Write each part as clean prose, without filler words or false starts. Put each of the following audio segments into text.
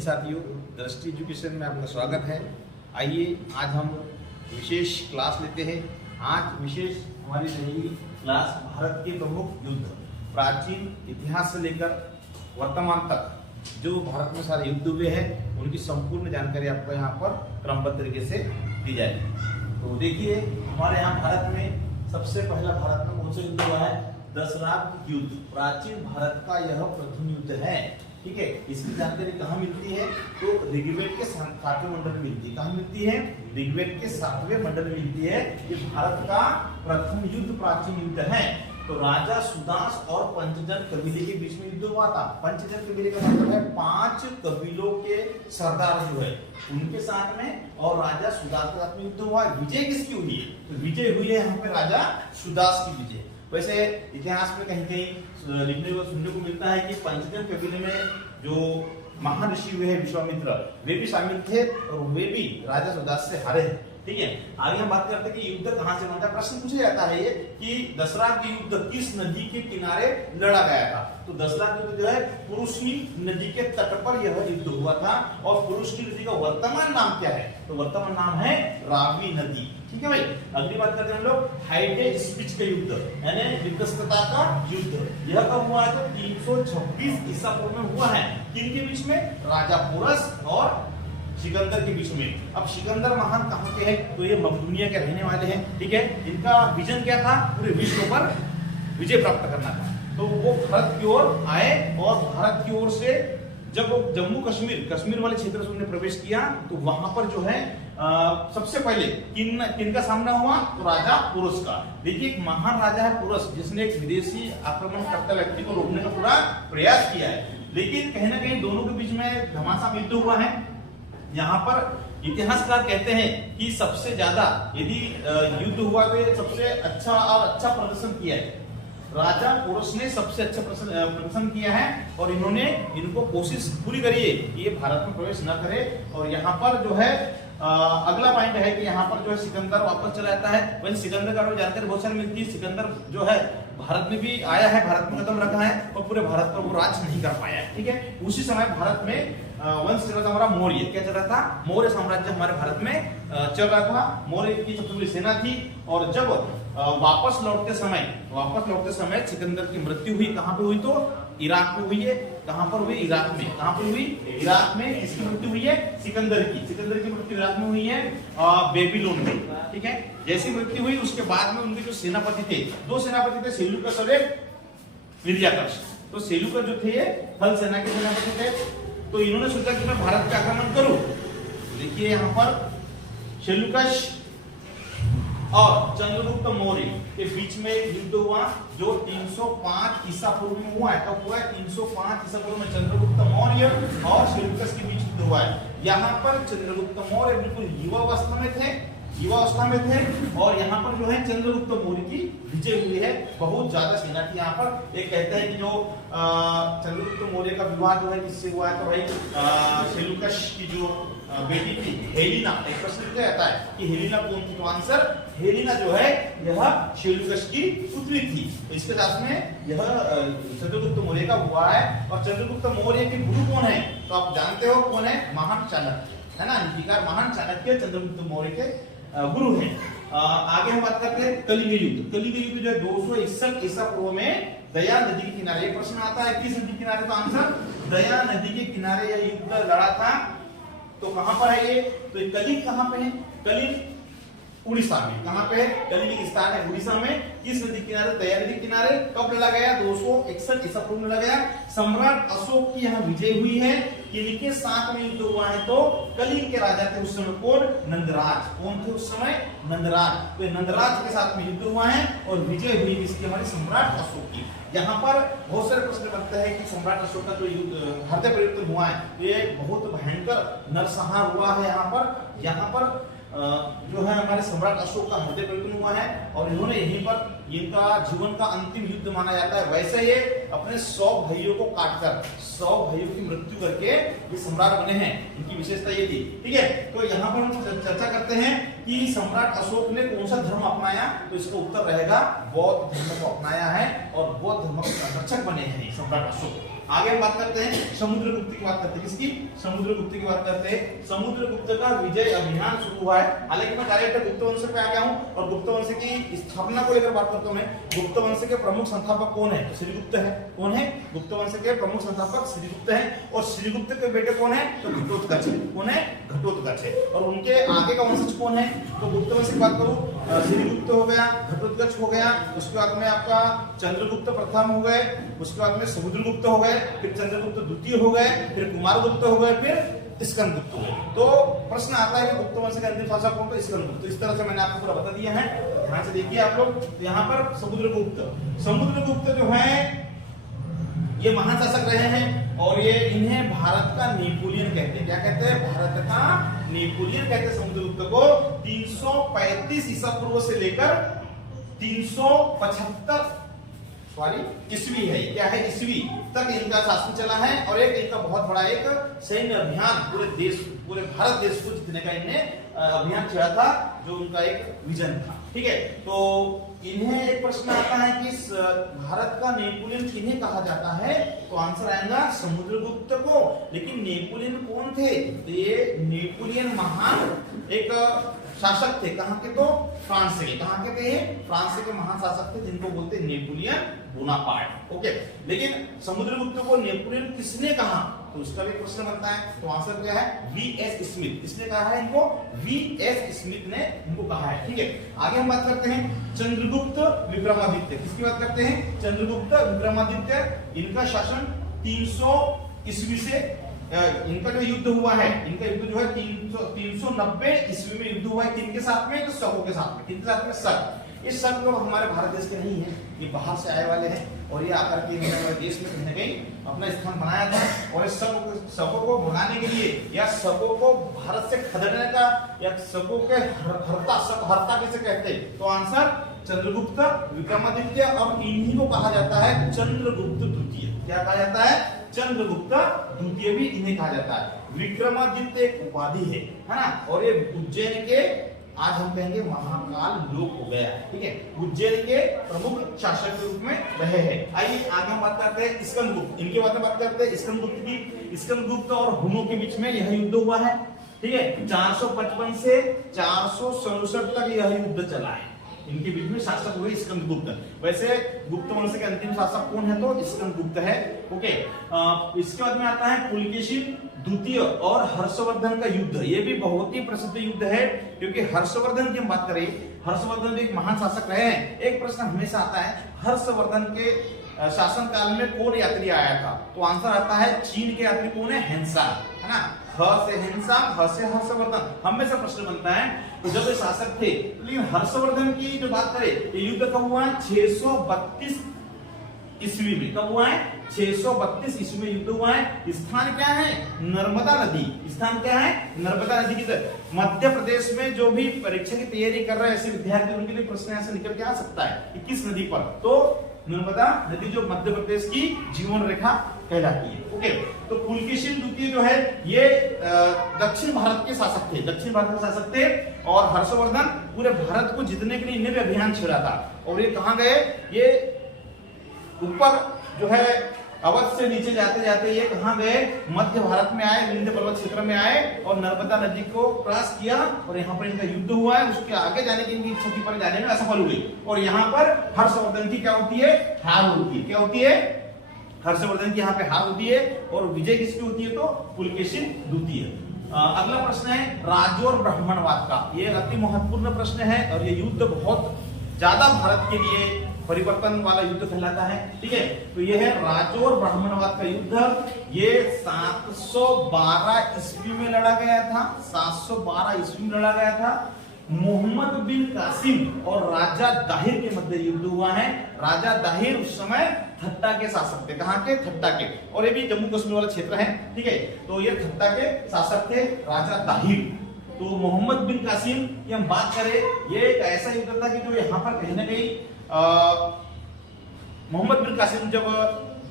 जी साथियों, दृष्टि एजुकेशन में आपका स्वागत है। आइए आज हम विशेष क्लास लेते हैं। आज विशेष हमारी रहेगी क्लास भारत के प्रमुख युद्ध, प्राचीन इतिहास से लेकर वर्तमान तक जो भारत में सारे युद्ध हुए हैं उनकी संपूर्ण जानकारी आपको यहाँ पर क्रमबद्ध तरीके से दी जाएगी। तो देखिए, हमारे यहाँ भारत में सबसे पहला भारत में कौन सा युद्ध हुआ है? दशरथ युद्ध। प्राचीन भारत का यह प्रथम युद्ध है। ठीक है, इसकी जानकारी कहाँ मिलती है? तो ऋग्वेद के 7वें मंडल में मिलती है। कहाँ मिलती है? ऋग्वेद के 7वें मंडल में मिलती है। ये भारत का प्रथम युद्ध, प्राचीन युद्ध है। तो राजा सुदास और पंचजन कबीले के बीच में युद्ध हुआ था। पंचजन कबीले का मतलब है 5 कबीलों के सरदार जो है उनके साथ में, और राजा सुदास के साथ में युद्ध हुआ। विजय किसकी हुई है? तो विजय हुई है यहाँ पे राजा सुदास की विजय। वैसे इतिहास में कहीं कहीं लिखने को सुनने को मिलता है कि पंचजन कबीले में जो महर्षि हुए हैं विश्वामित्र, वे भी शामिल थे और वे भी राजा सुदास से हारे। ठीक है, आगे हम बात करते हैं कि युद्ध कहां से बनता है। प्रश्न पूछा जाता है ये कि दशरथ युद्ध किस नदी के किनारे लड़ा गया था? तो दशरथ युद्ध जो है पुरुषनी नदी के तट पर यह युद्ध हुआ था। और पुरुषनी नदी का वर्तमान नाम क्या है? तो वर्तमान नाम है रावी नदी। ठीक है भाई, अगली बात करते हैं हम लोग हाइडेज स्पीच का युद्ध, यानी विध्वस्तता का युद्ध। यह कब हुआ है? तो 326 ईसा पूर्व में हुआ है। किनके बीच में? राजा पोरस और सिकंदर के बीच में। अब सिकंदर महान कहाँ के हैं? तो ये मकदूनिया के रहने वाले हैं। ठीक है, इनका विजन क्या था? पूरे विश्व पर विजय प्राप्त करना था। तो वो भारत की ओर आए और भारत की ओर से जब वो जम्मू कश्मीर वाले क्षेत्र से उन्होंने प्रवेश किया तो वहां पर जो है सबसे पहले किनका सामना हुआ? तो राजा पुरुष का। देखिए, एक महान राजा है पुरुष, जिसने एक विदेशी आक्रमणकर्ता व्यक्ति को रोकने का पूरा प्रयास किया है। लेकिन कहीं ना कहीं दोनों के बीच में घमासान युद्ध हुआ है। यहाँ पर इतिहासकार कहते हैं कि सबसे ज्यादा यदि युद्ध हुआ तो सबसे अच्छा प्रदर्शन किया है राजा पोरस ने। सबसे अच्छा प्रदर्शन किया है और इनको कोशिश पूरी करी है कि ये भारत में प्रवेश न करे। और यहाँ पर जो है अगला पॉइंट है कि यहाँ पर जो है सिकंदर वापस चला जाता है। वही सिकंदर का जानकारी बहुत सारी मिलती है। सिकंदर जो है भारत में भी आया है, भारत में कदम रखा है और पूरे भारत पर वो राज नहीं कर पाया है। ठीक है, उसी समय भारत में वंश चल रहा था हमारा मौर्य। क्या चल रहा था? मौर्य साम्राज्य हमारे भारत में चल रहा था। मौर्य की सबसे बड़ी सेना थी। और जब वापस लौटते समय सिकंदर की मृत्यु हुई। कहाँ पे हुई? तो इराक में हुई है। कहाँ पर हुई? इराक में। कहाँ पर हुई? इराक में। इसकी मृत्यु हुई है सिकंदर की मृत्यु इराक में हुई है, बेबीलोन में। ठीक है, जैसी मृत्यु हुई उसके बाद में उनके जो सेनापति थे, 2 सेनापति थे, सेल्यूकस और एक विंध्याकर्ष। तो सेल्यूकस जो थे थल सेना के सेनापति थे। तो इन्होंने सोचा कि मैं भारत पे आक्रमण करूं। देखिए, यहाँ पर सेल्यूकस और चंद्रगुप्त मौर्य के बीच में युद्ध हुआ जो 305 ईसा पूर्व में हुआ है। कब हुआ है? 305 ईसा पूर्व में चंद्रगुप्त मौर्य और सेल्यूकस के बीच युद्ध हुआ है। यहाँ पर चंद्रगुप्त मौर्य बिल्कुल युवावस्था में थे और यहाँ पर जो है चंद्रगुप्त मौर्य की विजय हुई है। बहुत ज्यादा सेना थी यहाँ पर। एक कहते हैं कि जो चंद्रगुप्त मौर्य का विवाह जो है किससे हुआ है? तो भाई सेल्यूकस की जो बेटी थी हेलिना। एक प्रश्न पूछा जाता है कि हेलिना कौन थी? तो आंसर हेलिना जो है यह सेल्यूकस की पुत्री थी। तो इसके साथ में यह चंद्रगुप्त मौर्य का हुआ है। और चंद्रगुप्त मौर्य के गुरु कौन है? तो आप जानते हो कौन है? महान चाणक्य, है ना। नीतिकार महान चाणक्य चंद्रगुप्त मौर्य के गुरु हैं। आगे हम बात करते हैं कलिंग युद्ध जो है 261 ईसा पूर्व में दया नदी के किनारे। ये प्रश्न आता है किस नदी के किनारे? तो आंसर दया नदी के किनारे यह युद्ध लड़ा था। तो कहां पर है ये? तो कलिंग कहां पे है? कलिंग उड़ीसा में। कहां पे है? कलिंग स्थान है उड़ीसा में। किस नदी किनारे? दया नदी किनारे। कब लड़ा गया? 261 ईसा पूर्व में लड़ा गया। सम्राट अशोक की यहाँ विजय हुई है। किनके साथ में युद्ध हुआ है? तो कलिंग के राजा थे उस समय। कौन? नंदराज। कौन थे उस समय? नंदराज। तो नंदराज के साथ में युद्ध हुआ है और विजय हुई इसकी हमारे सम्राट अशोक की। यहाँ पर बहुत सारे प्रश्न बनते हैं कि सम्राट अशोक का जो हृदय परिवर्तन हुआ है ये बहुत भयंकर नरसंहार हुआ है। यहाँ पर जो है हमारे सम्राट अशोक का हृदय परिवर्तन हुआ है और इन्होंने यहीं पर इनका जीवन का अंतिम युद्ध माना जाता है। वैसे ये अपने 100 भाइयों को काटकर 100 भाइयों की मृत्यु करके ये सम्राट बने हैं। इनकी विशेषता ये थी। ठीक है, तो यहाँ पर हम चर्चा करते हैं कि सम्राट अशोक ने कौन सा धर्म अपनाया? तो इसका उत्तर रहेगा बौद्ध धर्म को अपनाया है और बौद्ध धर्म के संरक्षक बने हैं सम्राट अशोक। आगे हम बात करते हैं समुद्रगुप्त की बात करते हैं। किसकी? समुद्रगुप्त की बात करते हैं। समुद्रगुप्त का विजय अभियान शुरू हुआ है। हालांकि मैं डायरेक्ट गुप्त वंश पे आ गया हूं और गुप्त वंश की स्थापना को लेकर बात करता हूं। मैं गुप्त वंश के प्रमुख संस्थापक कौन है? तो श्रीगुप्त है। कौन है? गुप्त वंश के प्रमुख संस्थापक श्रीगुप्त है। और श्रीगुप्त के बेटे कौन है? तो घटोत्कच है। कौन है? घटोत्कच है। और उनके आगे का वंशज कौन है? तो गुप्त वंश की बात करूं, श्रीगुप्त हो गया, घटोत्कच हो गया, उसके बाद में आपका चंद्रगुप्त प्रथम हो गए, उसके बाद में समुद्रगुप्त हो गए, फिर चंद्रगुप्त द्वितीय हो गए, फिर कुमारगुप्त हो गए, फिर स्कंदगुप्त हो गए। तो प्रश्न आता है कि गुप्त वंश का अंतिम शासक कौन? तो स्कंदगुप्त। तो इस तरह से मैंने आपको पूरा बता दिया है। ध्यान से देखिए आप लोग। तो यहाँ पर समुद्रगुप्त जो है ये महान शासक रहे हैं और ये इन्हें भारत का नेपोलियन कहते हैं। क्या कहते हैं? भारत का नेपोलियन कहते हैं समुद्रगुप्त को। 335 ईसा पूर्व से लेकर 375 ईस्वी है। क्या है? ईस्वी तक इनका शासन चला है और एक इनका बहुत बड़ा एक सैन्य अभियान पूरे भारत देश को जीतने का इन्हें अभियान चला था, जो उनका एक विजन था। ठीक है, तो इन्हें एक प्रश्न आता है कि भारत का नेपोलियन किन्हें कहा जाता है? तो आंसर आएगा समुद्रगुप्त को। लेकिन नेपोलियन कौन थे? तो ये नेपोलियन महान एक शासक थे। कहां के? तो फ्रांस के। कहां के थे? फ्रांस के महान शासक थे जिनको बोलते हैं नेपोलियन बोनापार्ट। ओके, लेकिन समुद्रगुप्त को नेपोलियन किसने कहा? तो उसका भी प्रश्न बनता है। तो आंसर क्या है? वी.एस. स्मिथ। किसने कहा है इनको? वी.एस. स्मिथ ने इनको कहा है। ठीक है, आगे हम बात करते हैं चंद्रगुप्त विक्रमादित्य। किसकी बात करते हैं? चंद्रगुप्त विक्रमादित्य। इनका शासन 300 ईस्वी से इनका जो युद्ध हुआ है, इनका युद्ध जो है 390 ईस्वी में युद्ध हुआ है। किनके साथ में? तो शकों के साथ में। किनके साथ में? शक। इस शक लोग हमारे भारत देश के नहीं है, ये बाहर से आए वाले हैं और ये आकर के हमारे देश में कहीं ना कहीं अपना स्थान बनाया था। और इस शकों को भगाने के लिए या शकों को भारत से खदेड़ने का या शकों के हरता कैसे कहते हैं? तो आंसर चंद्रगुप्त विक्रमादित्य। और इन्हीं को कहा जाता है चंद्रगुप्त द्वितीय। क्या कहा जाता है? चंद्रगुप्त द्वितीय भी इन्हें कहा जाता है। विक्रमादित्य एक उपाधि है ना। और ये उज्जैन के, आज हम कहेंगे महाकाल लोक हो गया। ठीक है, उज्जैन के प्रमुख शासक के रूप में रहे हैं। आइए आगे हम बात करते हैं स्कंदगुप्त। इनके बारे में बात करते हैं स्कंदगुप्त की। स्कंदगुप्त और हुनों के बीच में यह युद्ध हुआ है। ठीक है, 455 से 467 तक यह युद्ध चला है। इनके बीच में शासक हुए स्कंदगुप्त। वैसे गुप्त वंश के अंतिम शासक कौन है? तो स्कंदगुप्त है। ओके, इसके बाद में आता है पुलकेशिन द्वितीय और हर्षवर्धन का युद्ध। ये भी बहुत ही प्रसिद्ध युद्ध है, क्योंकि हर्षवर्धन की हम बात करें, हर्षवर्धन भी एक महान शासक रहे हैं। एक प्रश्न हमेशा आता है, हर्षवर्धन के शासन काल में कौन यात्री आया था? तो आंसर आता है चीन के यात्री कौन है? हेनसांग, है ना। ह से हेनसांग, ह से हर्षवर्धन। हमेशा प्रश्न बनता है तो जब ये शासक थे, लेकिन हर्षवर्धन की जो बात करें, ये युद्ध कब हुआ है? 632 ईस्वी में। कब हुआ है? 632 ईस्वी में युद्ध हुआ है। स्थान क्या है? नर्मदा नदी। स्थान क्या है? नर्मदा नदी की तरफ। मध्य प्रदेश में जो भी परीक्षा की तैयारी कर रहे हैं ऐसे विद्यार्थी, उनके लिए प्रश्न ऐसे निकल के आ सकता है कि किस नदी पर? तो नर्मदा नदी जो मध्य प्रदेश की जीवन रेखा कहलाती है। ओके, तो पुलकेशिन द्वितीय जो है ये दक्षिण भारत के शासक थे। दक्षिण भारत के शासक थे और हर्षवर्धन पूरे भारत को जीतने के लिए इन्हें भी अभियान छेड़ा था। और ये कहां गए? ये ऊपर जो है अवध से नीचे जाते जाते ये कहां गए? मध्य भारत में आए, विंध्य पर्वत क्षेत्र में आए और नर्मदा नदी को क्रॉस किया और यहाँ पर इनका युद्ध हुआ है। उसके आगे जाने की इनकी इच्छा थी, पर जाने में असफल हुई। और यहाँ पर हर्षवर्धन की क्या होती है? हार होती है। क्या होती है? हर्षवर्धन की यहाँ पे हार होती है। और विजय किसकी होती है? तो पुलकेशिन द्वितीय। अगला प्रश्न है राजो और ब्राह्मणवाद का। ये अति महत्वपूर्ण प्रश्न है और ये युद्ध बहुत ज्यादा भारत के लिए परिवर्तन वाला युद्ध कहलाता है। ठीक है, तो ये है राजो और ब्राह्मणवाद का युद्ध। ये 712 ईस्वी में लड़ा गया था। 712 ईस्वी में लड़ा गया था। मोहम्मद बिन कासिम और राजा दाहिर के मध्य युद्ध हुआ है। राजा दाहिर उस समय ठट्टा के शासक थे। कहां के? ठट्टा के। और ये भी जम्मू कश्मीर वाला क्षेत्र है। ठीक है, तो ये ठट्टा के शासक थे, राजा दाहिर। तो मोहम्मद बिन कासिम की हम बात करें, ये एक ऐसा युद्ध था कि जो यहाँ पर कहीं ना कहीं मोहम्मद बिन कासिम जब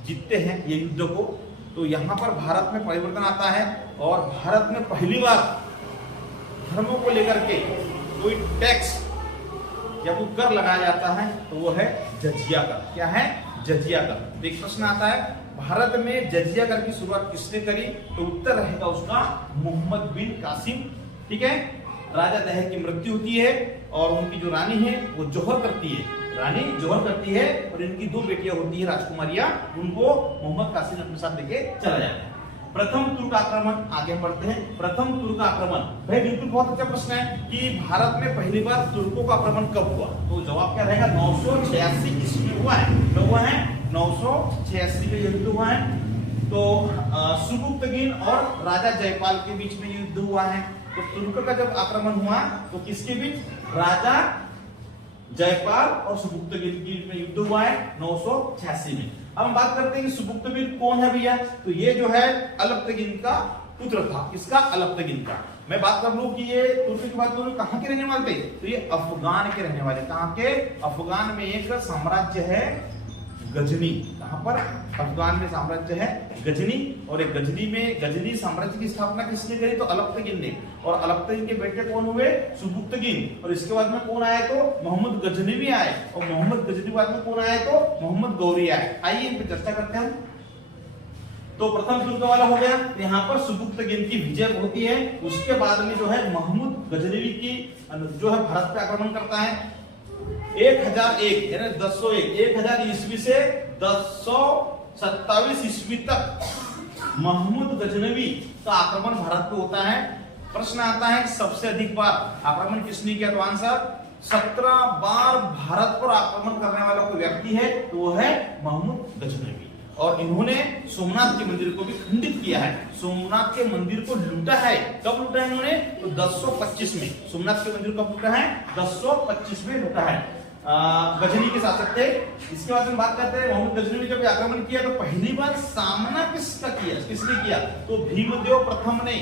जीतते हैं ये युद्ध को, तो यहाँ पर भारत में परिवर्तन आता है और भारत में पहली बार धर्मों को लेकर के कोई टैक्स या कोई कर लगाया जाता है, तो वो है जजिया कर। क्या है? जजिया कर। एक प्रश्न आता है, भारत में जजिया कर की शुरुआत किसने करी? तो उत्तर रहेगा उसका मोहम्मद बिन कासिम। ठीक है, राजा दहर की मृत्यु होती है और उनकी जो रानी है वो जौहर करती है, रानी जौहर करती है और इनकी 2 बेटियां होती है राजकुमारियां, उनको मोहम्मद कासिम अपने साथ लेके चला जाता है। प्रथम तुर्क आक्रमण, आगे हम बढ़ते हैं। प्रथम तुर्क आक्रमण, भाई बिल्कुल बहुत अच्छा प्रश्न है कि भारत में पहली बार तुर्कों का आक्रमण कब हुआ? तो जवाब क्या रहेगा? 986 ईस्वी में हुआ है। कब हुआ है? 986 में युद्ध हुआ है। तो सुबुक्तगिन और राजा जयपाल के बीच में युद्ध हुआ है। तो तुर्क का जब आक्रमण हुआ तो किसके बीच? राजा जयपाल और सुबुक्तगिन के बीच में युद्ध हुआ है 986 में। अब हम बात करते हैं कि सुबुक्तगिन कौन है भैया? तो ये जो है अलप्तगिन का पुत्र था। किसका? अलप्तगिन का। मैं बात कर लूं कि ये तुर्क की बात करूं कहां के रहने वाले थे? तो ये अफगान के रहने वाले। कहां के? अफगान में एक साम्राज्य है गजनी। कहां पर? अफगान में साम्राज्य है गजनी, और एक गजनी साम्राज्य की स्थापना किसने करी? तो अलप्तगिन ने। और अलप्तगिन के बेटे कौन हुए? सुबुक्तगिन। और इसके बाद में कौन आए? तो मोहम्मद गजनवी आए। और मोहम्मद गजनवी बाद में कौन आए? तो मोहम्मद गौरी आए। आइए इन पर चर्चा करते हैं। तो प्रथम तुर्क वाला हो गया, यहाँ पर सुबुक्तगिन की विजय होती है। उसके बाद में जो है महमूद गजनवी की जो है भारत पे आक्रमण करता है। 1001 यानी 1001 ईस्वी से 1027 ईस्वी तक महमूद गजनवी का आक्रमण भारत पे होता है। प्रश्न आता है कि सबसे अधिक बार आक्रमण किसने किया? तो आंसर 17 बार भारत पर आक्रमण करने वाला कोई व्यक्ति है तो वो है महमूद गजनवी। और इन्होंने सोमनाथ के मंदिर को भी खंडित किया है। सोमनाथ के मंदिर को लूटा है। कब लूटा है इन्होंने? तो 1025 में। सोमनाथ के मंदिर कब लूटा है? 1025 में लूटा है। गजनी के शासक थे। इसके बाद में बात करते हैं मोहम्मद गजनी ने जब आक्रमण किया तो पहली बार सामना किसका किया? किसने किया? तो भीमदेव प्रथम ने।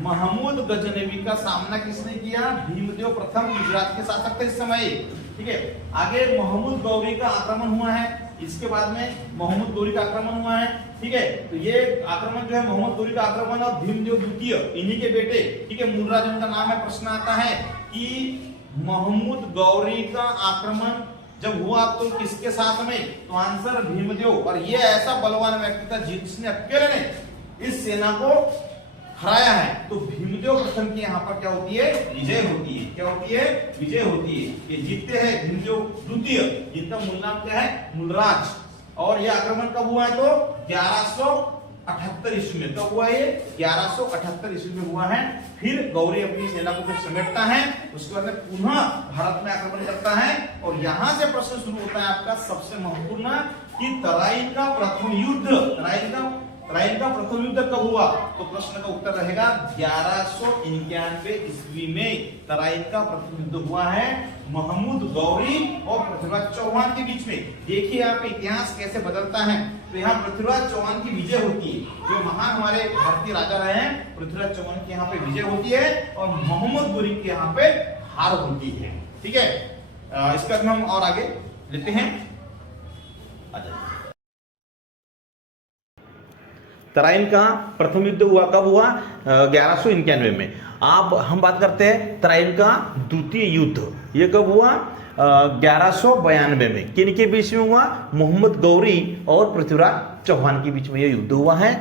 महमूद गजनवी का सामना किसने किया? भीमदेव प्रथम गुजरात के शासक थे इस समय। ठीक है, आगे महमूद गौरी का आक्रमण हुआ है। इसके बाद में मोहम्मद गौरी का आक्रमण हुआ है। ठीक है, तो ये आक्रमण जो है मोहम्मद गौरी का आक्रमण और भीमदेव द्वितीय इन्हीं के बेटे, ठीक है, मूलराज उनका नाम है। प्रश्न आता है कि महमूद गौरी का आक्रमण जब हुआ तो किसके साथ में? तो आंसर भीमदेव। और ये ऐसा बलवान व्यक्ति था जिसने अकेले ने इस सेना को हराया है। तो भीमदेव प्रथम की यहाँ पर क्या होती है? विजय होती है। क्या होती है? विजय होती है। ये जीतते हैं भीमदेव द्वितीय, जिनका मूल नाम क्या है? मूलराज। और ये आक्रमण कब हुआ है? तो 1178 ईस्वी में। कब हुआ ये? 1178 ईस्वी में हुआ है। फिर गौरी अपनी सेना को फिर समेटता है, उसके बाद में पुनः भारत में आक्रमण करता है। और यहां से प्रश्न शुरू होता है आपका सबसे महत्वपूर्ण कि तराइन का प्रथम युद्ध, तराइन का प्रथम युद्ध कब हुआ? तो प्रश्न का उत्तर रहेगा 1191 ईस्वी में तराइन का प्रथम युद्ध हुआ है महमूद गौरी और पृथ्वीराज चौहान के बीच में। देखिए यहाँ पे इतिहास कैसे बदलता है। तो यहाँ पृथ्वीराज चौहान की विजय होती है, जो महान हमारे भारतीय राजा रहे हैं। पृथ्वीराज चौहान की यहाँ पे विजय होती है और मोहम्मद गौरी की यहाँ पे हार होती है। ठीक है, इसका हम और आगे लेते हैं। तराइन का प्रथम युद्ध हुआ कब हुआ? 1191 में। अब हम बात करते हैं तराइन का द्वितीय युद्ध। ये कब हुआ? 1192 में। किन के बीच में हुआ? मोहम्मद गौरी और पृथ्वीराज चौहान के बीच में ये युद्ध हुआ है।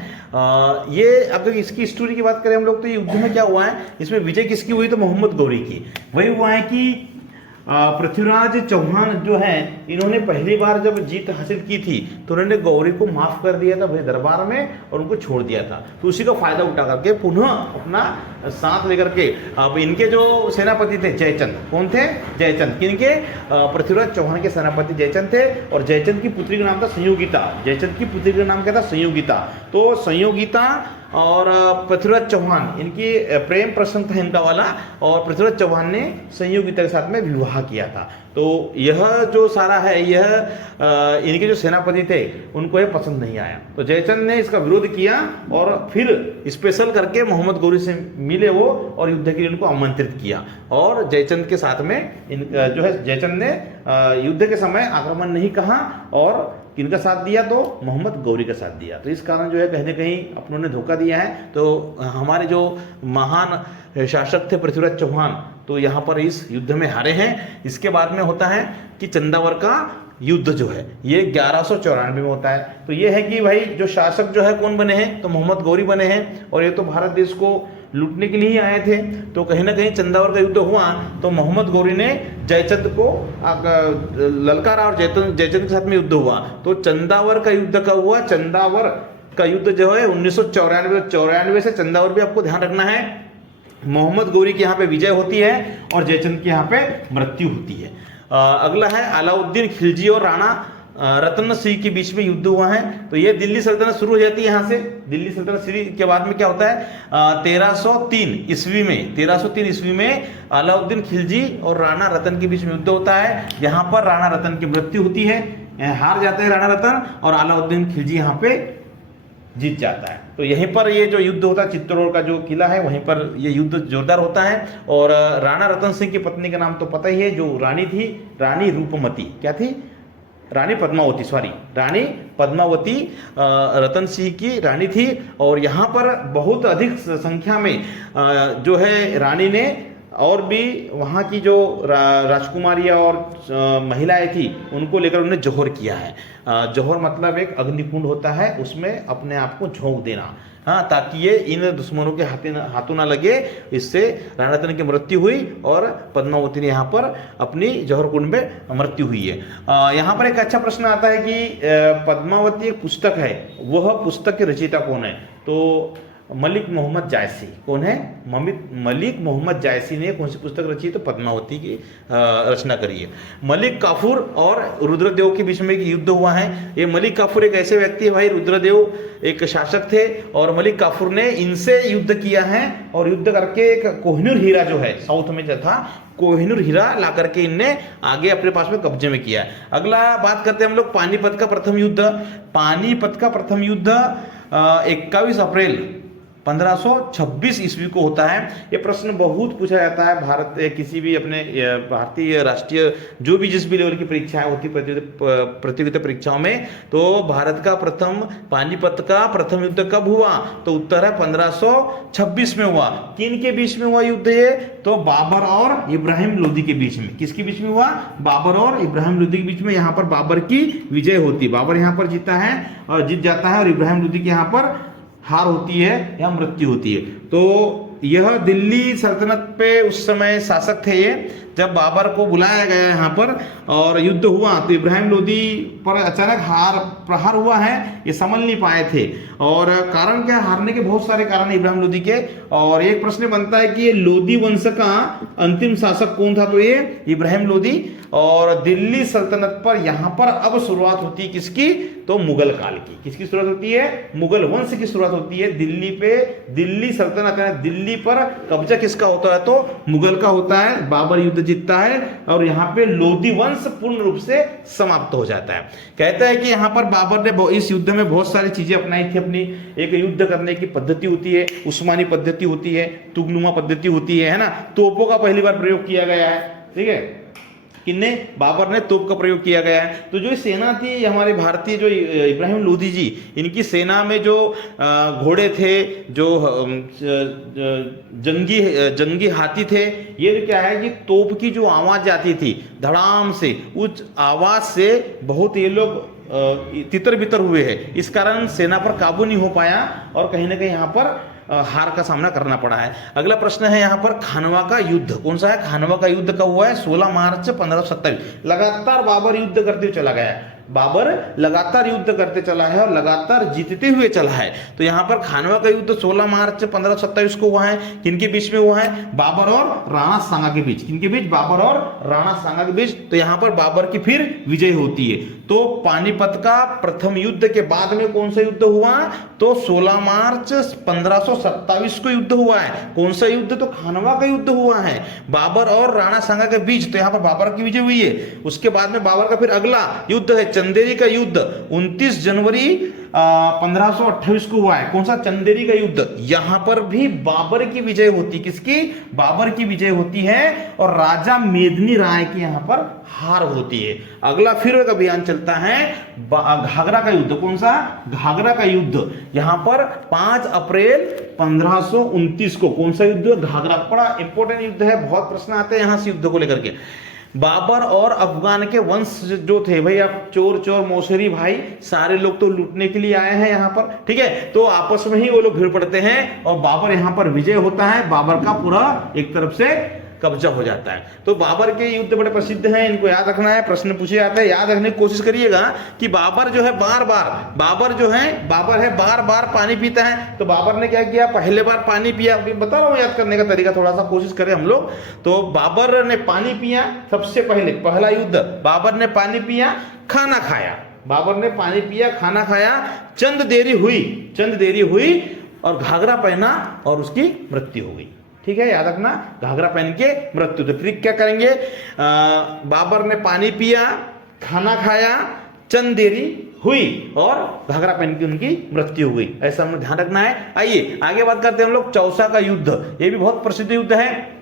ये अगर इसकी स्टोरी की बात करें हम लोग तो युद्ध में क्या हुआ है? इसमें विजय किसकी हुई? तो मोहम्मद गौरी की। वही हुआ है कि पृथ्वीराज चौहान जो है इन्होंने पहली बार जब जीत हासिल की थी तो उन्होंने गौरी को माफ कर दिया था भाई दरबार में और उनको छोड़ दिया था। तो उसी का फायदा उठा करके पुनः अपना साथ लेकर के अब इनके जो सेनापति थे जयचंद, कौन थे? जयचंद। किनके? पृथ्वीराज चौहान के सेनापति जयचंद थे। और जयचंद की पुत्री का नाम था संयोगिता। जयचंद की पुत्री का नाम क्या था? संयोगिता। तो संयोगिता और पृथ्वीराज चौहान इनकी प्रेम प्रसंग था इनका वाला, और पृथ्वीराज चौहान ने संयोगिता के साथ में विवाह किया था। तो यह जो सारा है यह इनके जो सेनापति थे उनको यह पसंद नहीं आया। तो जयचंद ने इसका विरोध किया और फिर स्पेशल करके मोहम्मद गौरी से मिले वो और युद्ध के लिए उनको आमंत्रित किया। और जयचंद के साथ में जो है जयचंद ने युद्ध के समय आक्रमण नहीं कहा और किनका साथ दिया? तो मोहम्मद गौरी का साथ दिया। तो इस कारण जो है कहीं न कहीं अपनों ने धोखा दिया है। तो हमारे जो महान शासक थे पृथ्वीराज चौहान तो यहाँ पर इस युद्ध में हारे हैं। इसके बाद में होता है कि चंदावर का युद्ध जो है ये 1194 में होता है। तो ये है कि भाई जो शासक जो है कौन बने हैं, तो मोहम्मद गौरी बने हैं, और ये तो भारत देश को लूटने के लिए ही आए थे। तो कहीं ना कहीं चंदावर का युद्ध हुआ तो मोहम्मद गौरी ने जयचंद को ललकारा और जयचंद के साथ में युद्ध हुआ। तो चंदावर का युद्ध कब हुआ, चंदावर का युद्ध जो है 1994 से चंदावर भी आपको ध्यान रखना है। मोहम्मद गौरी के यहाँ पे विजय होती है और जयचंद के यहाँ पे मृत्यु होती है। अगला है अलाउद्दीन खिलजी और राणा रतन सिंह के बीच में युद्ध हुआ है। तो ये दिल्ली सल्तनत शुरू हो जाती है यहाँ से। दिल्ली सल्तनत शुरू के बाद में क्या होता है, 1303 ईस्वी में अलाउद्दीन खिलजी और राणा रतन के बीच में युद्ध होता है। यहाँ पर राणा रतन की मृत्यु होती है, हार जाते हैं राणा रतन, और अलाउद्दीन खिलजी यहाँ पे जीत जाता है। तो यहीं पर ये जो युद्ध होता है, चित्तौड़ का जो किला है वहीं पर ये युद्ध जोरदार होता है। और राणा रतन सिंह की पत्नी का नाम तो पता ही है, जो रानी थी, रानी रूपमती, क्या थी, रानी पद्मावती, रानी पद्मावती रतन सिंह की रानी थी। और यहाँ पर बहुत अधिक संख्या में जो है रानी ने और भी वहाँ की जो राजकुमारियाँ और महिलाएं थी उनको लेकर उन्होंने जौहर किया है। जौहर मतलब एक अग्निकुंड होता है, उसमें अपने आप को झोंक देना, हाँ, ताकि ये इन दुश्मनों के हाथों ना लगे। इससे राणा रतन की मृत्यु हुई और पद्मावती ने यहाँ पर अपनी जौहर कुंड में मृत्यु हुई है। यहाँ पर एक अच्छा प्रश्न आता है कि पद्मावती एक पुस्तक है, वह पुस्तक के रचयिता कौन है, तो मलिक मोहम्मद जायसी। कौन है, मलिक मोहम्मद जायसी ने कौन सी पुस्तक रची है, तो पद्मावती की रचना करी है। मलिक काफूर और रुद्रदेव के बीच में एक युद्ध हुआ है। ये मलिक काफूर एक ऐसे व्यक्ति है भाई, रुद्रदेव एक शासक थे और मलिक काफूर ने इनसे युद्ध किया है, और युद्ध करके एक कोहिनूर हीरा जो है साउथ में जो था, कोहिनूर हीरा ला करके इनने आगे अपने पास में कब्जे में किया है। अगला बात करते हैं हम लोग पानीपत का प्रथम युद्ध। पानीपत का प्रथम युद्ध 21 अप्रैल 1526 ईस्वी को होता है। ये प्रश्न बहुत पूछा जाता है भारत किसी भी अपने भारतीय राष्ट्रीय जो भी जिस भी लेवल की परीक्षाएं होती प्रतियोगिता परीक्षाओं में, तो भारत का प्रथम पानीपत का प्रथम युद्ध कब हुआ, तो उत्तर है 1526 में हुआ। किन के बीच में हुआ युद्ध ये, तो बाबर और इब्राहिम लोदी के बीच में। किसके बीच में हुआ, बाबर और इब्राहिम लोदी के बीच में। यहाँ पर बाबर की विजय होती है, बाबर यहाँ पर जीता है और जीत जाता है, और इब्राहिम लोदी के यहाँ पर हार होती है या मृत्यु होती है। तो यह दिल्ली सल्तनत पे उस समय शासक थे ये, जब बाबर को बुलाया गया यहाँ पर और युद्ध हुआ तो इब्राहिम लोदी पर अचानक प्रहार हुआ है, ये समझ नहीं पाए थे। और कारण क्या, हारने के बहुत सारे कारण इब्राहिम लोदी के। और एक प्रश्न बनता है कि ये लोदी वंश का अंतिम शासक कौन था, तो ये इब्राहिम लोदी। और दिल्ली सल्तनत पर यहाँ पर अब शुरुआत होती है किसकी, तो मुगल काल की। किसकी शुरुआत होती है, मुगल वंश की शुरुआत होती है। दिल्ली पे, दिल्ली सल्तनत है, दिल्ली पर कब्जा किसका होता है, तो मुगल का होता है। बाबर युद्ध जीतता है और यहाँ पे लोदी वंश पूर्ण रूप से समाप्त हो जाता है। कहता है कि यहाँ पर बाबर ने इस युद्ध में बहुत सारी चीजें अपनाई थी अपनी। एक युद्ध करने की पद्धति होती है, उस्मानी पद्धति होती है, तुगनुमा पद्धति होती है ना। तोपों का पहली बार प्रयोग किया गया है, ठीक है, किन्ने, बाबर ने तोप का प्रयोग किया गया है। तो जो सेना थी हमारे भारतीय, जो इब्राहिम लोदी जी, इनकी सेना में जो घोड़े थे, जो जंगी हाथी थे, ये क्या है कि तोप की जो आवाज आती थी धड़ाम से, उस आवाज से बहुत ये लोग तितर बितर हुए हैं। इस कारण सेना पर काबू नहीं हो पाया और कहीं ना कहीं यहाँ पर हार का सामना करना पड़ा है। अगला प्रश्न है यहाँ पर खानवा का युद्ध कौन सा है। खानवा का युद्ध कब हुआ है, 16 मार्च 1527। लगातार बाबर युद्ध करते हुए चला गया है, बाबर लगातार युद्ध करते चला है और लगातार जीतते हुए चला है। तो यहाँ पर खानवा का युद्ध 16 मार्च 1527 को हुआ है। किनके बीच में हुआ है, बाबर और राणा सांगा के बीच। किनके बीच, बाबर और राणा सांगा के बीच। तो यहाँ पर बाबर की फिर विजय होती है। तो पानीपत का प्रथम युद्ध के बाद में कौन सा युद्ध हुआ, तो 16 मार्च 1527 को युद्ध हुआ है। कौन सा युद्ध, तो खानवा का युद्ध हुआ है बाबर और राणा सांगा के बीच। तो यहाँ पर बाबर की विजय हुई है। उसके बाद में बाबर का फिर अगला युद्ध है चंदेरी का युद्ध, 29 जनवरी 1528 को हुआ है। कौन सा, चंदेरी का युद्ध। यहां पर भी बाबर की विजय होती, किसकी, बाबर की विजय होती है और राजा मेदिनी राय की यहां पर हार होती है। अगला फिर एक अभियान चलता है घाघरा का युद्ध। कौन सा, घाघरा का युद्ध। यहां पर 5 अप्रैल 1529 को कौन सा युद्ध, घाघरा। बड़ा इंपॉर्टेंट युद्ध है, बहुत प्रश्न आते हैं यहां से युद्ध को लेकर के। बाबर और अफगान के वंश जो थे भाई, अब चोर चोर मौसेरी भाई सारे लोग तो लूटने के लिए आए हैं यहाँ पर, ठीक है। तो आपस में ही वो लोग भिड़ पड़ते हैं और बाबर यहाँ पर विजय होता है, बाबर का पूरा एक तरफ से कब्जा हो जाता है। तो बाबर के युद्ध बड़े प्रसिद्ध हैं, इनको याद रखना है, प्रश्न पूछे जाते हैं, याद रखने की कोशिश करिएगा कि बाबर जो है बार बार पानी पीता है। तो बाबर ने क्या किया, पहले बार पानी पिया, बता रहा हूं याद करने का तरीका, थोड़ा सा कोशिश करें हम लोग। तो बाबर ने पानी पिया, सबसे पहले पहला युद्ध, बाबर ने पानी पिया, खाना खाया, बाबर ने पानी पिया, खाना खाया, चंद देरी हुई और घाघरा पहना और उसकी मृत्यु हो गई, ठीक है, याद रखना, घाघरा पहन के मृत्यु। तो ट्रिक क्या करेंगे, बाबर ने पानी पिया, खाना खाया, चंद देरी हुई और घाघरा पहन के उनकी मृत्यु हो गई, ऐसा हमें ध्यान रखना है। आइए आगे बात करते हैं हम लोग चौसा का युद्ध, ये भी बहुत प्रसिद्ध युद्ध है।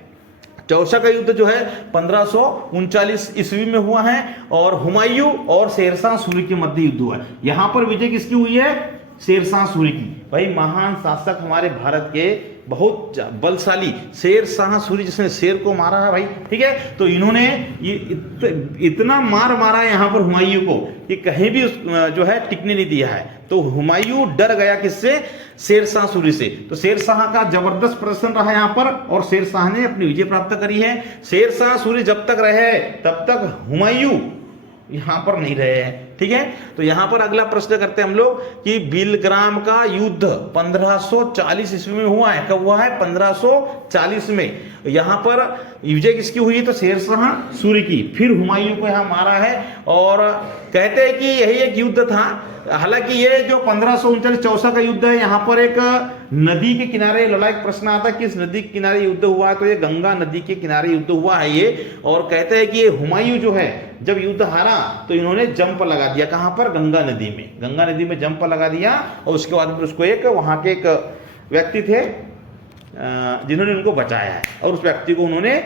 चौसा का युद्ध जो है 1539 ईस्वी में हुआ है और हुमायूं और शेरशाह सूरी के मध्य युद्ध हुआ है। यहां पर विजय किसकी हुई है, शेरशाह सूरी की। भाई महान शासक हमारे भारत के, बहुत बलशाली शेरशाह सूरी, जिसने शेर को मारा है भाई, ठीक है। तो इन्होंने ये इतना मारा यहाँ पर हुमायूं को कि कहीं भी जो है टिकने नहीं दिया है। तो हुमायूं डर गया किससे, शेरशाह सूरी से। तो शेरशाह का जबरदस्त प्रदर्शन रहा यहाँ पर और शेरशाह ने अपनी विजय प्राप्त करी है। शेरशाह सूरी जब तक रहे तब तक हुमायूं यहां पर नहीं रहे हैं, ठीक है। तो यहां पर अगला प्रश्न करते हैं हम लोग कि बिलग्राम का युद्ध 1540 ईस्वी में हुआ है। कब हुआ है, 1540 में। यहां पर विजय किसकी हुई, तो शेरशाह सूरी की। फिर हुमायूं को यहां मारा है और कहते हैं कि यही एक युद्ध था। हालांकि ये जो 1539 चौसा का युद्ध है, यहाँ पर एक नदी के किनारे लड़ा। एक प्रश्न आता है कि इस नदी के किनारे युद्ध हुआ है, तो ये गंगा नदी के किनारे युद्ध हुआ है ये। और कहते हैं कि ये हुमायूं जो है जब युद्ध हारा तो इन्होंने जंप लगा दिया, कहां पर, गंगा नदी में जंप लगा दिया। और उसके बाद में उसको एक वहां के एक व्यक्ति थे जिन्होंने उनको बचाया है और उस व्यक्ति को उन्होंने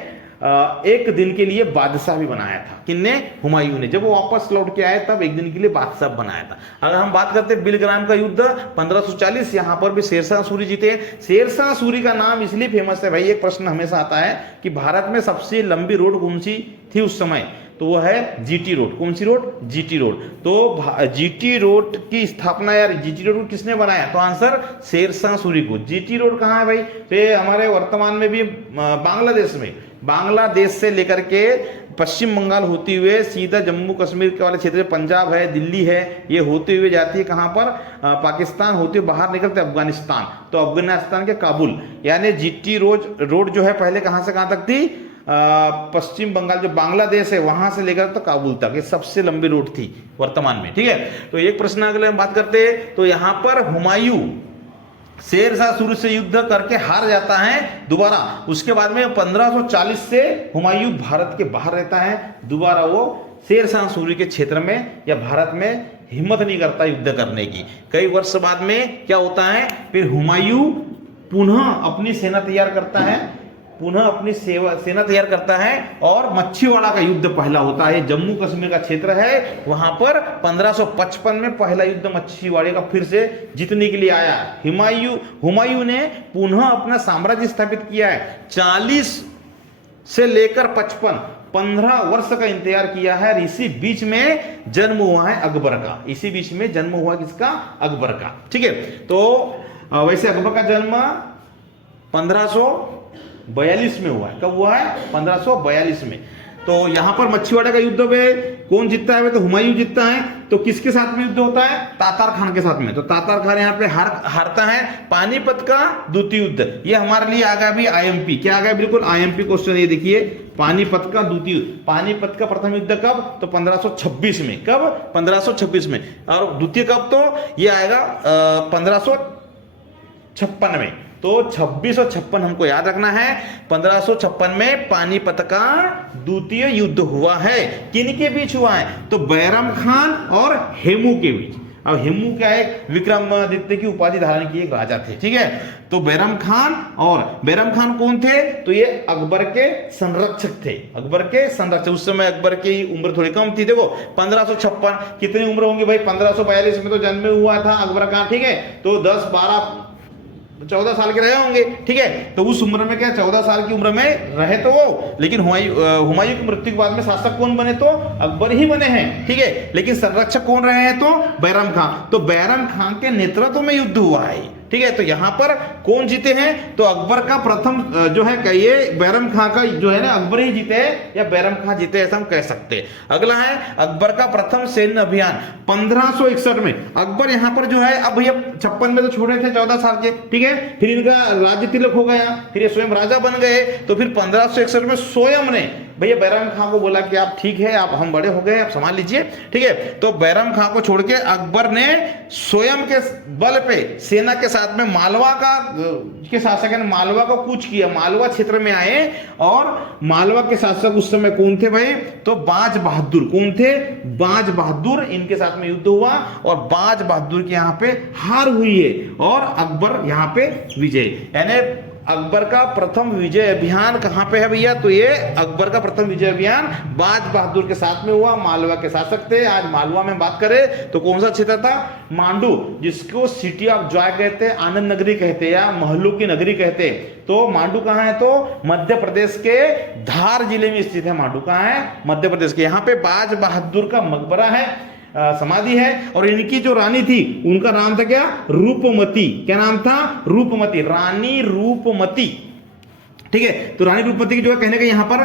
एक दिन के लिए बादशाह भी बनाया था। किन्ने, हुमायूं ने। जब वो वापस लौट के आए तब एक दिन के लिए बादशाह बनाया था। अगर हम बात करते हैं बिलग्राम का युद्ध 1540, यहां पर भी शेरशाह सूरी जीते। शेरशाह सूरी का नाम इसलिए फेमस है भाई, एक प्रश्न हमेशा आता है कि भारत में सबसे लंबी रोड कौन सी थी उस समय, तो वो है जीटी रोड। कौन सी रोड, जीटी रोड। तो जीटी रोड की स्थापना या जीटी रोड को किसने बनाया, तो आंसर शेरशाह सूरी को। जीटी रोड कहाँ है भाई, तो ये हमारे वर्तमान में भी बांग्लादेश में, बांग्लादेश से लेकर के पश्चिम बंगाल होती हुए सीधा जम्मू कश्मीर के वाले क्षेत्र, पंजाब है, दिल्ली है, ये होते हुए जाती है कहाँ पर, पाकिस्तान होते हुए बाहर निकलते अफगानिस्तान। तो अफगानिस्तान के काबुल, यानी जीटी रोड जो है पहले कहाँ से कहाँ तक थी, पश्चिम बंगाल जो बांग्लादेश है वहां से लेकर तो काबुल तक, ये सबसे लंबी रोड थी वर्तमान में, ठीक है। तो एक प्रश्न अगले हम बात करते हैं, तो यहां पर हुमायूं शेरशाह सूरी से युद्ध करके हार जाता है दोबारा। उसके बाद में 1540 से हुमायूं भारत के बाहर रहता है। दोबारा वो शेरशाह सूरी के क्षेत्र में या भारत में हिम्मत नहीं करता युद्ध करने की। कई वर्ष बाद में क्या होता है, फिर हुमायूं पुनः अपनी सेना तैयार करता है, सेना तैयार करता है और मच्छीवाड़ा का युद्ध पहला होता है। जम्मू कश्मीर का क्षेत्र है, वहां पर 1555 में पहला युद्ध मच्छीवाड़े का फिर से जीतने के लिए आया। हुमायूं ने पुनः अपना साम्राज्य स्थापित किया है। 40 से लेकर 55 15 वर्ष का इंतजार किया है। इसी बीच में जन्म हुआ है अकबर का, इसी बीच में जन्म हुआ किसका, अकबर का, ठीक है। तो वैसे अकबर का जन्म 1542 में हुआ है। कब हुआ है, 1542 में। तो यहां पर मच्छीवाड़ा का युद्ध में कौन जीतता है, तो हुमायूं जीतता है। तो किसके साथ में युद्ध होता है, तातार खान के साथ में। तो तातार खान यहाँ पे हारता है। पानीपत का द्वितीय युद्ध, ये हमारे लिए आ गया भी आईएमपी। क्या आ गया, बिल्कुल आईएमपी क्वेश्चन। ये देखिए पानीपत का द्वितीय, पानीपत का प्रथम युद्ध कब, तो 1526 में। कब, 1526 में। और द्वितीय कब, तो ये आएगा 1556 में। तो 26 और 56 हमको याद रखना है। 1556 में पानीपत का द्वितीय युद्ध हुआ है। किन के बीच हुआ है, तो बैरम खान और हेमू के बीच। अब हेमू क्या है, विक्रमादित्य की उपाधि धारण किए एक राजा थे, ठीक है। तो बैरम खान कौन थे, तो ये अकबर के संरक्षक थे। अकबर के संरक्षक, उस समय अकबर की उम्र थोड़ी कम थी। देखो 1556 कितनी उम्र होंगी भाई, 1542 में तो जन्म हुआ था अकबर का, ठीक है। तो 10-12 14 साल के रहे होंगे, ठीक है। तो उस उम्र में क्या 14 साल की उम्र में रहे तो वो, लेकिन हुमायूं की मृत्यु के बाद में शासक कौन बने तो अकबर ही बने हैं, ठीक है। लेकिन संरक्षक कौन रहे हैं तो बैरम खां। तो बैरम खां के नेतृत्व में युद्ध हुआ है, ठीक है। तो यहां पर कौन जीते हैं तो अकबर का प्रथम जो है ये बैरम खां का जो है ना, अकबर ही जीते हैं या बैरम खां जीते, ऐसा हम कह सकते हैं। अगला है अकबर का प्रथम सैन्य अभियान 1561 में। अकबर यहां पर जो है, अब भैया 56 में तो छोड़े थे 14 साल के, ठीक है। फिर इनका राज्य तिलक हो गया, फिर ये स्वयं राजा बन गए। तो फिर 1561 में स्वयं ने भैया बैरम खां को बोला कि आप ठीक है, आप हम बड़े हो गए, आप संभाल लीजिए, ठीक है। तो बैरम खां को छोड़ के अकबर ने स्वयं के बल पे सेना के साथ में मालवा का के शासक ने मालवा को कूच किया, मालवा क्षेत्र में आए। और मालवा के शासक उस समय कौन थे भाई तो बाज बहादुर। कौन थे? बाज बहादुर। इनके साथ में युद्ध हुआ और बाज बहादुर के यहाँ पे हार हुई है और अकबर यहाँ पे विजय। यानी अकबर का प्रथम विजय अभियान कहां पे है भैया तो ये अकबर का प्रथम विजय अभियान बाज बहादुर के साथ में हुआ। मालवा के शासक थे। आज मालवा में बात करें तो कौन सा क्षेत्र था? मांडू, जिसको सिटी ऑफ जॉय कहते हैं, आनंद नगरी कहते हैं या महलों की नगरी कहते हैं। तो मांडू कहां है तो मध्य प्रदेश के धार जिले में स्थित है। मांडू कहां है? मध्य प्रदेश के। यहाँ पे बाज बहादुर का मकबरा है, समाधि है। और इनकी जो रानी थी उनका नाम था क्या? रूपमती। क्या नाम था? रूपमती, रानी रूपमती, ठीक है। तो रानी रूपमती की जो है कहने का यहाँ पर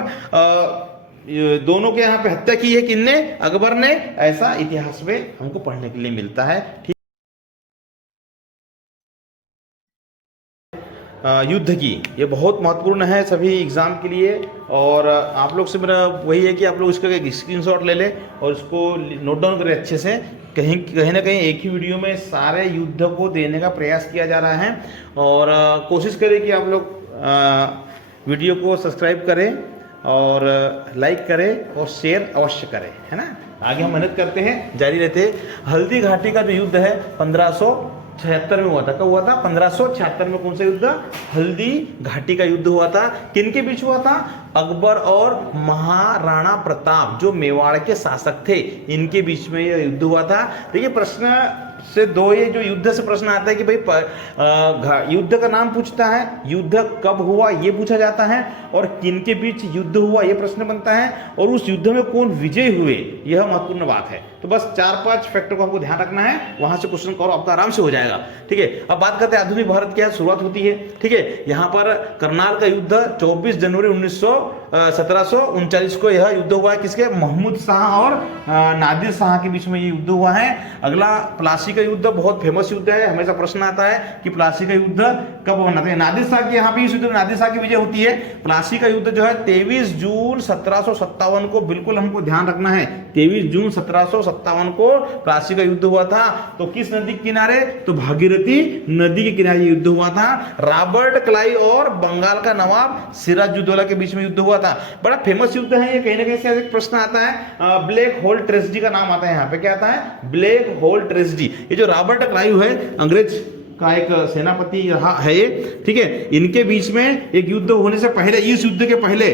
दोनों के यहाँ पे हत्या की है किसने? अकबर ने। ऐसा इतिहास में हमको पढ़ने के लिए मिलता है, ठीक। युद्ध की ये बहुत महत्वपूर्ण है सभी एग्जाम के लिए। और आप लोग से मेरा वही है कि आप लोग इसका एक स्क्रीनशॉट ले लें और इसको नोट डाउन करें अच्छे से। कहीं ना कहीं एक ही वीडियो में सारे युद्ध को देने का प्रयास किया जा रहा है। और कोशिश करें कि आप लोग वीडियो को सब्सक्राइब करें और लाइक करें और शेयर अवश्य करें, है ना। आगे हम मेहनत करते हैं, जारी रहते हैं। हल्दी घाटी का जो युद्ध है 1576 में हुआ था। कब हुआ था? 1576 में। कौन सा युद्ध? हल्दी घाटी का युद्ध हुआ था। किनके बीच हुआ था? अकबर और महाराणा प्रताप जो मेवाड़ के शासक थे, इनके बीच में यह युद्ध हुआ था। देखिए प्रश्न से दो ये जो युद्ध से प्रश्न आता है कि भाई युद्ध का नाम पूछता है, युद्ध कब हुआ ये पूछा जाता है, और किनके बीच युद्ध हुआ ये प्रश्न बनता है, और उस युद्ध में कौन विजयी हुए, यह महत्वपूर्ण बात है। तो बस 4-5 फैक्टर को हमको ध्यान रखना है, वहां से क्वेश्चन करो आपका आराम से हो जाएगा, ठीक है। अब बात करते हैं आधुनिक भारत क्या शुरुआत होती है, ठीक है। यहाँ पर करनाल का युद्ध 24 जनवरी 1739 को यह युद्ध हुआ है। किसके? महमूद शाह और नादिर शाह के बीच में ये युद्ध हुआ है। अगला प्लासी का युद्ध, बहुत फेमस युद्ध है, हमेशा प्रश्न आता है कि प्लासी का युद्ध कब होना था। नादिर शाह की यहाँ पे इस युद्ध में नादिर शाह की विजय होती है। प्लासी का युद्ध जो है 23 जून 1757 को, बिल्कुल हमको ध्यान रखना है, 23 जून 1757 को प्लासी का युद्ध हुआ था। तो किस नदी के किनारे? तो भागीरथी नदी के किनारे युद्ध हुआ था। रॉबर्ट क्लाइव और बंगाल का नवाब सिराजुद्दौला के बीच में युद्ध हुआ था। बड़ा फेमस युद्ध है ये, कहीं ना कहीं से एक प्रश्न आता है। ब्लैक होल ट्रेजेडी का नाम आता है यहाँ पे, क्या आता है? Black hole tragedy. ये जो रॉबर्ट क्लाइव है, अंग्रेज का एक सेनापति रहा है ये, ठीक है। इनके बीच में एक युद्ध होने से पहले, इस युद्ध के पहले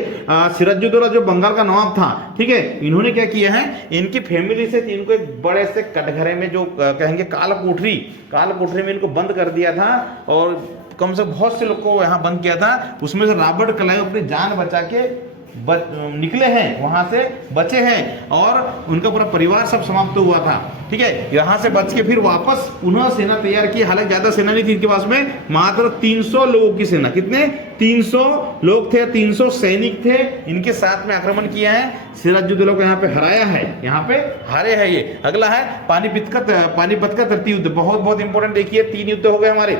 सिराजुद्दौला जो बंगाल का नवाब था, ठीक है, इन्होंने क्या किया है, इनकी फैमिली से इनको एक बड़े से कटघरे में जो कहेंगे काल कोठरी में इनको बंद कर दिया था, और कम से बहुत से लोग को यहाँ बंद किया था। उसमें से रॉबर्ट क्लाइव अपनी जान बचा के निकले हैं, वहां से बचे हैं, और उनका पूरा परिवार सब समाप्त हुआ था, ठीक है। यहां से बच के फिर वापस पुनः सेना तैयार की। हालांकि ज्यादा सेना नहीं थी इनके पास में, मात्र 300 लोगों की सेना। कितने? 300 लोग थे, 300 सैनिक थे। इनके साथ में आक्रमण किया है, सिराजुद्दौला को यहाँ पे हराया है, यहाँ पे हारे हैं ये। अगला है पानीपत का तृतीय युद्ध, बहुत इंपॉर्टेंट। देखिए 3 युद्ध हो गए हमारे।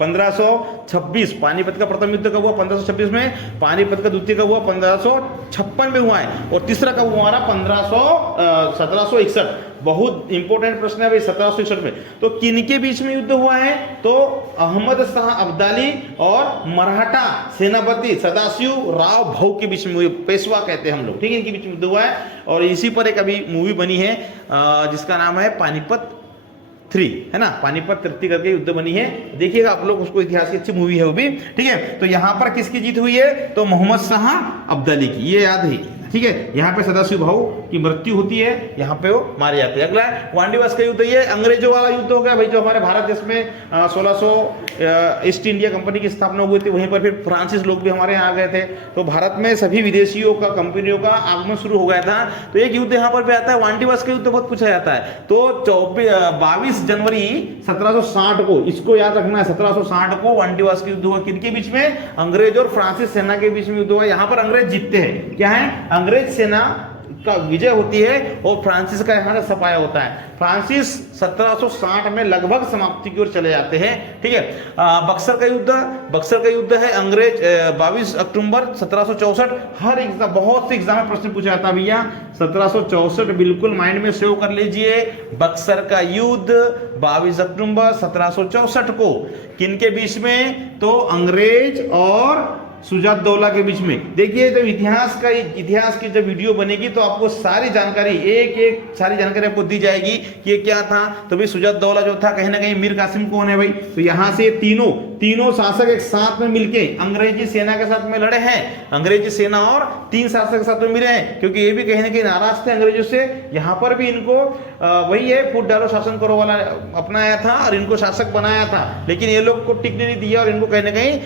1526 पानीपत का प्रथम युद्ध कब हुआ? 1526 में। पानीपत का द्वितीय कब हुआ? 1556 में हुआ है। और तीसरा कब हुआ? 1761। बहुत इंपॉर्टेंट प्रश्न है भाई 1761 में। तो किनके बीच में युद्ध हुआ है? तो अहमद शाह अब्दाली और मराठा सेनापति सदाशिव राव भाऊ के बीच में हुए, पेशवा कहते हैं हम लोग, ठीक है, इनके बीच में युद्ध हुआ है। और इसी पर एक अभी मूवी बनी है जिसका नाम है पानीपत 3, है ना, पानीपत तृतीय करके युद्ध बनी है, देखिएगा आप लोग उसको, इतिहास की अच्छी मूवी है वो भी, ठीक है। तो यहां पर किसकी जीत हुई है? तो मोहम्मद शाह अब्दाली की, ये याद है। ठीक है, यहाँ पे सदाशिव भाऊ की मृत्यु होती है, यहाँ पे वो मारे जाते हैं। अगला है वांडीवास का युद्ध, ये अंग्रेजों वाला युद्ध हो गया भाई, जो हमारे भारत देश में 1600 ईस्ट इंडिया कंपनी की स्थापना हुई थी, वहीं पर फिर फ्रांसीस लोग भी हमारे यहाँ आ गए थे, तो भारत में सभी विदेशियों का कंपनियों का आगमन शुरू हो गया था। तो एक युद्ध यहाँ पर भी आता है, वांडीवास का युद्ध बहुत पूछा जाता है। तो 22 जनवरी 1760 को, इसको याद रखना है, 1760 को वांडीवास का युद्ध हुआ। किनके बीच में? अंग्रेज और फ्रांसीस सेना के बीच में युद्ध हुआ। यहाँ पर अंग्रेज जीतते हैं, क्या है, अंग्रेज सेना का विजय होती है और फ्रांसिस का यहाँ से सफाया होता है। फ्रांसिस 1760 में लगभग समाप्ति की ओर चले जाते हैं, ठीक है। बक्सर का युद्ध है अंग्रेज 22 अक्टूबर 1764। हर एग्जाम, बहुत से एग्जाम में प्रश्न पूछा जाता है भैया, 1764 बिल्कुल माइंड में सेव कर लीजिए। बक्सर का युद्ध 22 अक्टूबर 1764 को किनके बीच में? तो अंग्रेज और सुजाउद्दौला के बीच में। देखिए जब इतिहास की जब वीडियो बनेगी तो आपको सारी जानकारी, एक सारी जानकारी आपको दी जाएगी कि ये क्या था। तो भाई सुजाउद्दौला जो था, कहीं ना कहीं मीर कासिम कौन है भाई, तो यहाँ से तीनों शासक एक साथ में मिलके अंग्रेजी सेना के साथ में लड़े हैं। अंग्रेजी सेना और 3 शासक के साथ में मिले हैं, क्योंकि ये भी कहीं ना कहीं नाराज थे अंग्रेजों से। यहाँ पर भी इनको वही है, फूट डालो शासन करो वाला अपनाया था और इनको शासक बनाया था, लेकिन ये लोग को टिकने नहीं दिया और इनको कहीं ना कहीं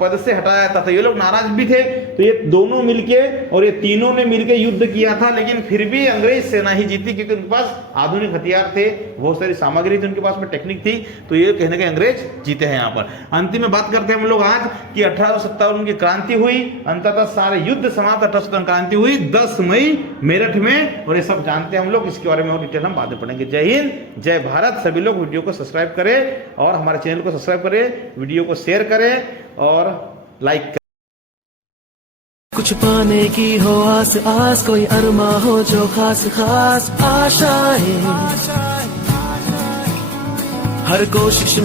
पद से हटाया था। तो ये लोग नाराज भी थे, तो ये दोनों मिलके और ये तीनों ने मिलके युद्ध किया था, लेकिन फिर भी अंग्रेज सेना ही जीती, क्योंकि उनके पास आधुनिक हथियार थे, बहुत सारी सामग्री थी उनके पास में, टेक्निक थी। तो ये कहीं ना कहीं अंग्रेज जीते हैं यहाँ पर। अंतिम में बात करते हैं हम लोग आज कि 1857 की क्रांति हुई, अंततः सारे युद्ध समाप्त, 1857 क्रांति हुई 10 मई मेरठ में, और ये सब जानते हैं हम लोग। इसके बारे में और डिटेल हम बाद में पढ़ेंगे। जय हिंद, जय भारत। सभी लोग वीडियो को सब्सक्राइब करें और हमारे चैनल को सब्सक्राइब करें, वीडियो को शेयर करें और लाइक करें। कुछ पाने की हो आस आस, कोई अरमा हो जो खास खास आशाएं, हर कोशिश